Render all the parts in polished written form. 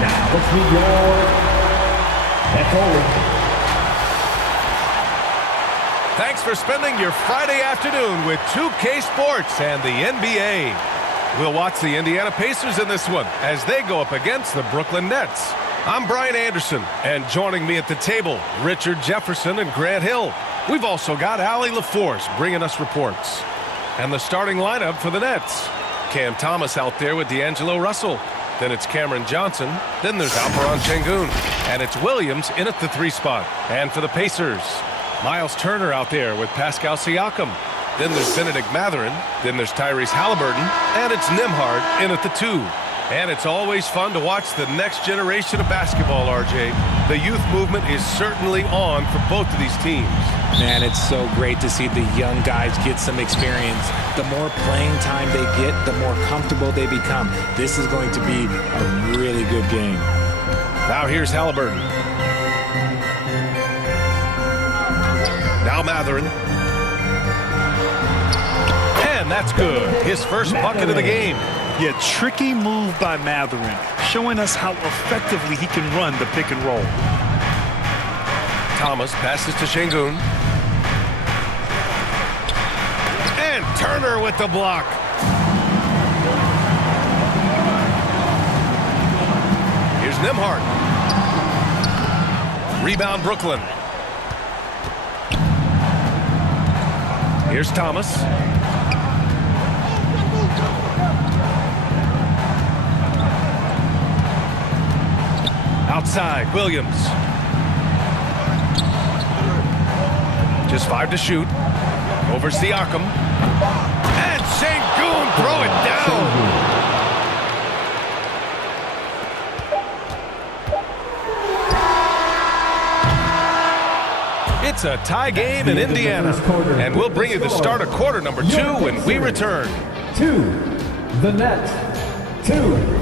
Now let's meet your head coach. Thanks for spending your Friday afternoon with 2K Sports and the NBA. We'll watch the Indiana Pacers in this one as they go up against the Brooklyn Nets. I'm Brian Anderson, and joining me at the table, Richard Jefferson and Grant Hill. We've also got Allie LaForce bringing us reports. And the starting lineup for the Nets. Cam Thomas out there with D'Angelo Russell. Then it's Cameron Johnson. Then there's Alperon Şengün. And it's Williams in at the 3 spot. And for the Pacers, Miles Turner out there with Pascal Siakam. Then there's Benedict Mathurin. Then there's Tyrese Halliburton. And it's Nembhard in at the 2. And it's always fun to watch the next generation of basketball, RJ. The youth movement is certainly on for both of these teams. Man, it's so great to see the young guys get some experience. The more playing time they get, the more comfortable they become. This is going to be a really good game. Now here's Halliburton. Now Mathurin. And that's good. His first bucket of the game. Yeah, tricky move by Mathurin, showing us how effectively he can run the pick and roll. Thomas passes to Şengün. And Turner with the block. Here's Nembhard. Rebound Brooklyn. Here's Thomas. Outside, Williams. Just 5 to shoot. Over Siakam. And Şengün throw it down. It's a tie game in Indiana. And we'll bring you the start of quarter number 2 when we return. 2, the net, 2.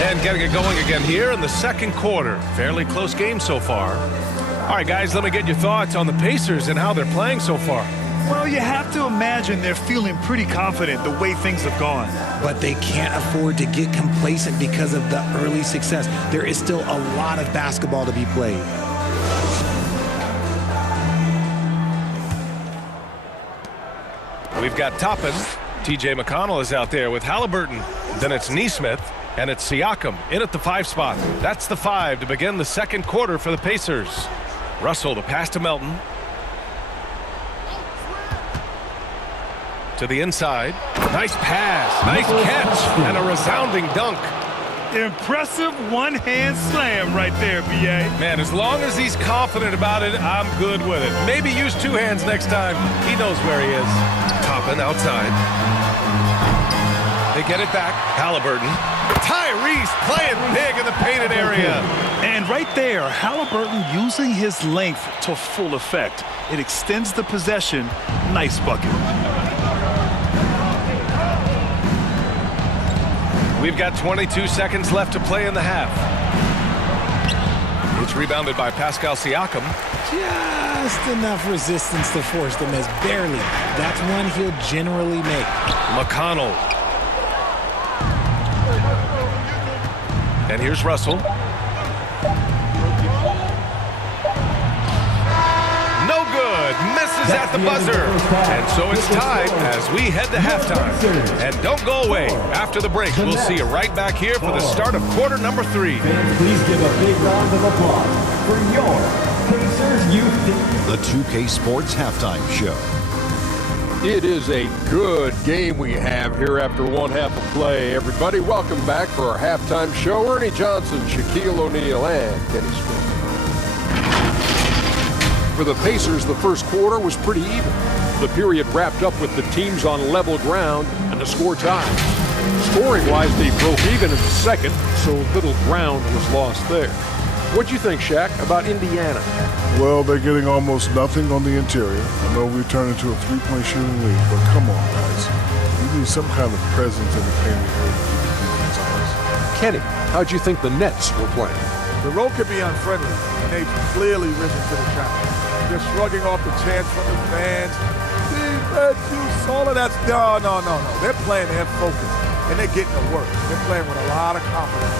And getting it going again here in the second quarter. Fairly close game so far. All right, guys, let me get your thoughts on the Pacers and how they're playing so far. Well, you have to imagine they're feeling pretty confident the way things have gone. But they can't afford to get complacent because of the early success. There is still a lot of basketball to be played. We've got Toppin. T.J. McConnell is out there with Halliburton. Then it's Nesmith. And it's Siakam in at the 5 spot. That's the 5 to begin the second quarter for the Pacers. Russell to pass to Melton. To the inside. Nice pass. Nice catch. And a resounding dunk. Impressive one-hand slam right there, B.A. Man, as long as he's confident about it, I'm good with it. Maybe use 2 hands next time. He knows where he is. Toppin outside. They get it back. Halliburton. Tyrese playing big in the painted area. And right there, Halliburton using his length to full effect. It extends the possession. Nice bucket. We've got 22 seconds left to play in the half. It's rebounded by Pascal Siakam. Just enough resistance to force the miss. Barely. That's one he'll generally make. McConnell. And here's Russell. No good. Misses at the buzzer. And so it's tied as we head to halftime. And don't go away. After the break, we'll see you right back here for the start of quarter number 3. Fans, please give a big round of applause for your Pacers youth team. The 2K Sports Halftime Show. It is a good game we have here after one half of play. Everybody, welcome back for our halftime show. Ernie Johnson, Shaquille O'Neal, and Kenny Smith. For the Pacers, the first quarter was pretty even. The period wrapped up with the teams on level ground and the score tied. Scoring-wise, they broke even in the second, so little ground was lost there. What'd you think, Shaq, about Indiana? Well, they're getting almost nothing on the interior. I know we turned into a three-point shooting league, but come on, guys. We need some kind of presence in the painted area to keep the defense honest. Kenny, how'd you think the Nets were playing? The road could be unfriendly, and they've clearly risen to the challenge. They're shrugging off the chants from the fans. Defense, all of that's no. They're playing their focus, and they're getting to work. They're playing with a lot of confidence.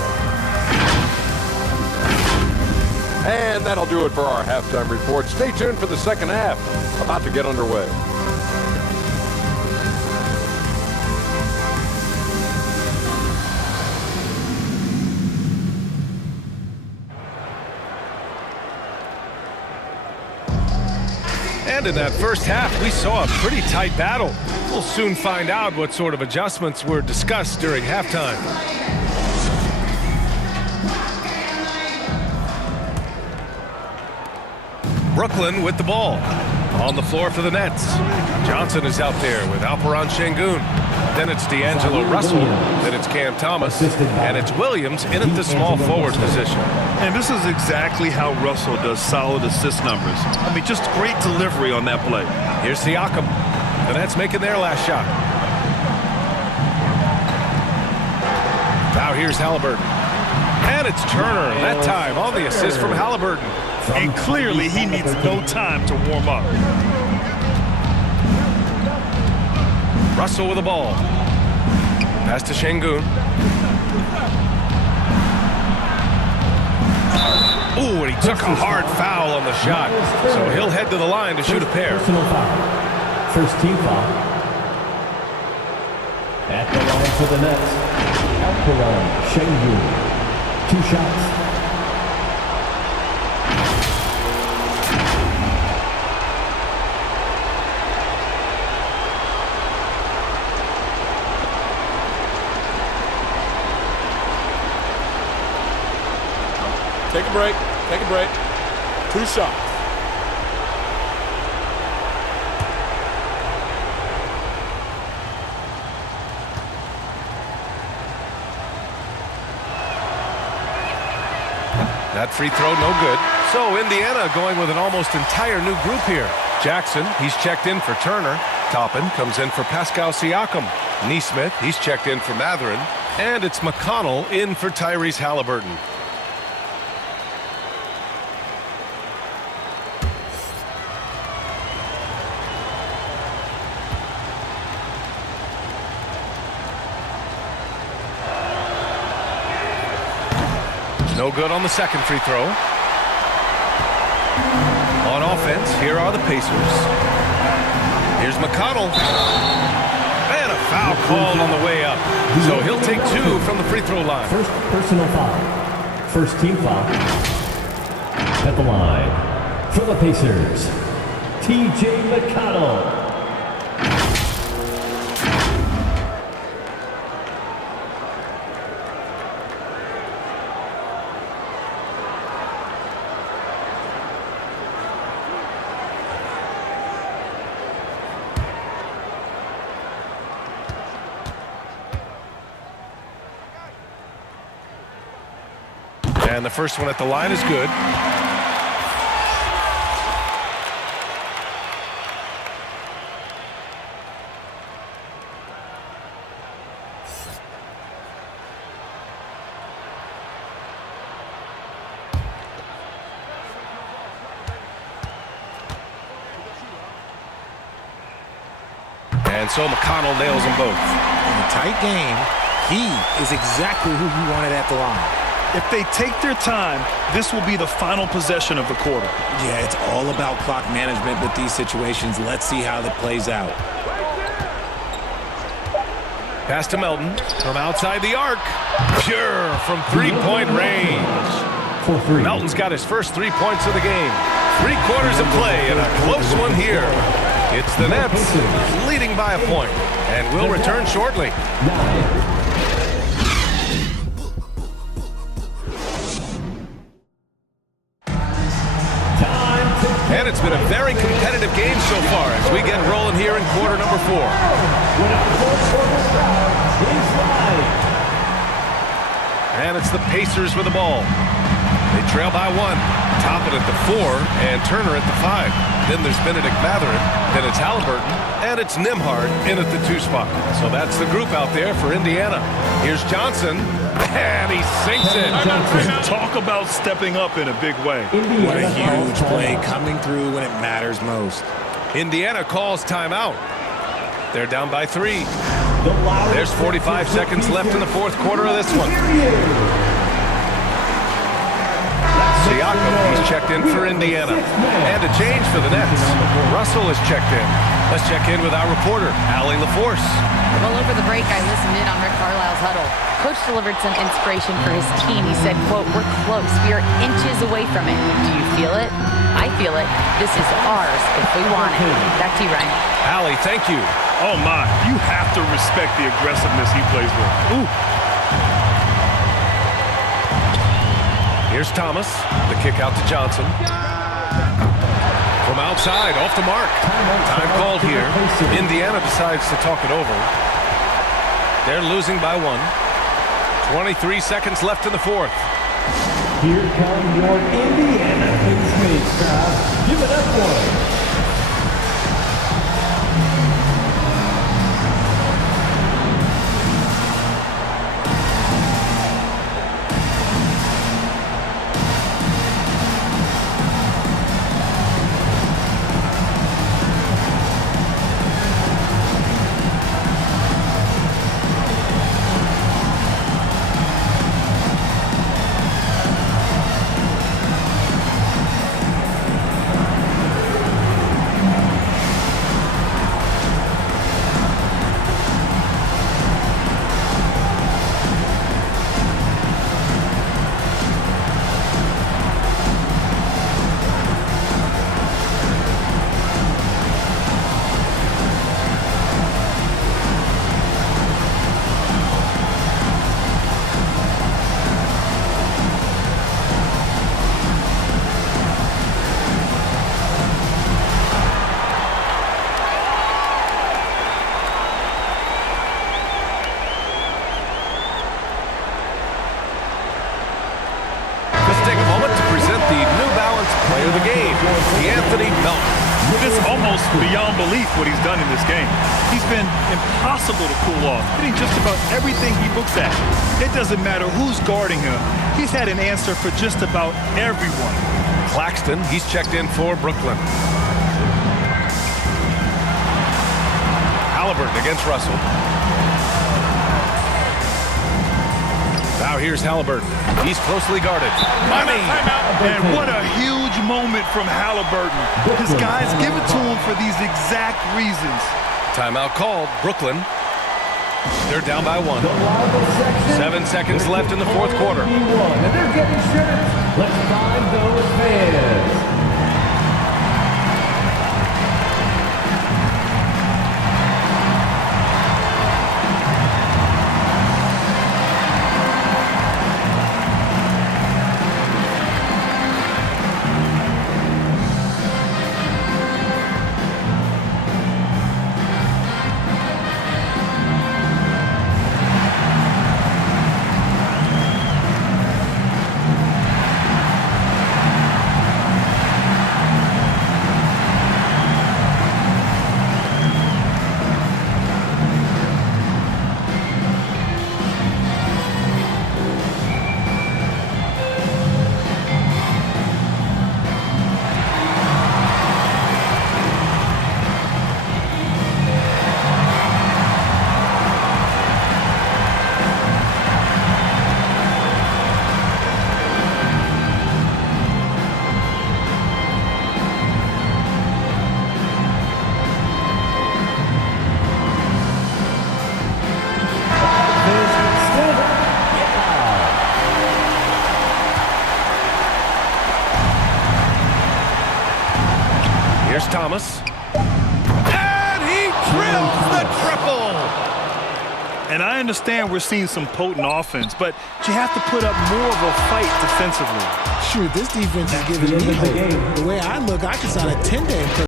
And that'll do it for our halftime report. Stay tuned for the second half. About to get underway. And in that first half, we saw a pretty tight battle. We'll soon find out what sort of adjustments were discussed during halftime. Brooklyn with the ball. On the floor for the Nets. Johnson is out there with Alperon Şengün. Then it's D'Angelo Russell. Then it's Cam Thomas. And it's Williams in at the small forward position. And this is exactly how Russell does solid assist numbers. I mean, just great delivery on that play. Here's Siakam. The Nets making their last shot. Now here's Halliburton. And it's Turner that time on the assist from Halliburton. And clearly he needs no time to warm up. Russell with the ball. Pass to Şengün. Ooh, and he took a hard foul on the shot. So he'll head to the line to shoot a pair. Personal foul. First team foul. At the line for the Nets. Alperon Şengün. 2 shots. Take a break. Take a break. 2 shots. That free throw, no good. So Indiana going with an almost entire new group here. Jackson, he's checked in for Turner. Toppin comes in for Pascal Siakam. Nesmith, he's checked in for Mathurin. And it's McConnell in for Tyrese Halliburton. No good on the second free throw. On offense, here are the Pacers. Here's McConnell. And a foul called on the way up. So he'll take 2 from the free throw line. First personal foul. First team foul. At the line for the Pacers, T.J. McConnell. And the first one at the line is good. And so McConnell nails them both. In a tight game, he is exactly who you wanted at the line. If they take their time, this will be the final possession of the quarter. Yeah, it's all about clock management with these situations. Let's see how that plays out. Pass to Melton from outside the arc. Pure from three-point range. For 3. Melton's got his first 3 points of the game. 3 quarters of play and a close one here. It's the Nets leading by a point, and we'll return shortly. And it's been a very competitive game so far as we get rolling here in quarter number 4. And it's the Pacers with the ball. They trail by 1. Toppin at the 4 and Turner at the 5. Then there's Benedict Mathurin, then it's Halliburton, and it's Nembhard in at the 2 spot. So that's the group out there for Indiana. Here's Johnson, and he sinks it. Talk about stepping up in a big way. What a huge play coming through when it matters most. Indiana calls timeout. They're down by 3. There's 45 seconds left in the 4th quarter of this one. Siakam, he's checked in for Indiana. And a change for the Nets. Russell is checked in. Let's check in with our reporter, Allie LaForce. Well, over the break, I listened in on Rick Carlisle's huddle. Coach delivered some inspiration for his team. He said, quote, "We're close. We are inches away from it. Do you feel it? I feel it. This is ours if we want it." Back to you, Ryan. Allie, thank you. Oh, my. You have to respect the aggressiveness he plays with. Ooh. Here's Thomas. The kick out to Johnson. From outside, off the mark. Time called here. Indiana decides to talk it over. They're losing by 1. 23 seconds left in the 4th. Here come your Indiana Pacemates crowd. Give it up for it. It's almost beyond belief what he's done in this game. He's been impossible to cool off, hitting just about everything he looks at. It doesn't matter who's guarding him. He's had an answer for just about everyone. Claxton, he's checked in for Brooklyn. Halliburton against Russell. Now here's Halliburton. He's closely guarded. Money! And what a huge moment from Halliburton. His guys give it to him for these exact reasons. Timeout called. Brooklyn. They're down by 1. 7 seconds left in the 4th quarter. And they're getting shirts. Let's find those fans. Thomas. And he drills the triple. And I understand we're seeing some potent offense, but you have to put up more of a fight defensively. Shoot, this defense is giving me hope. The way I look, I could sign a 10-day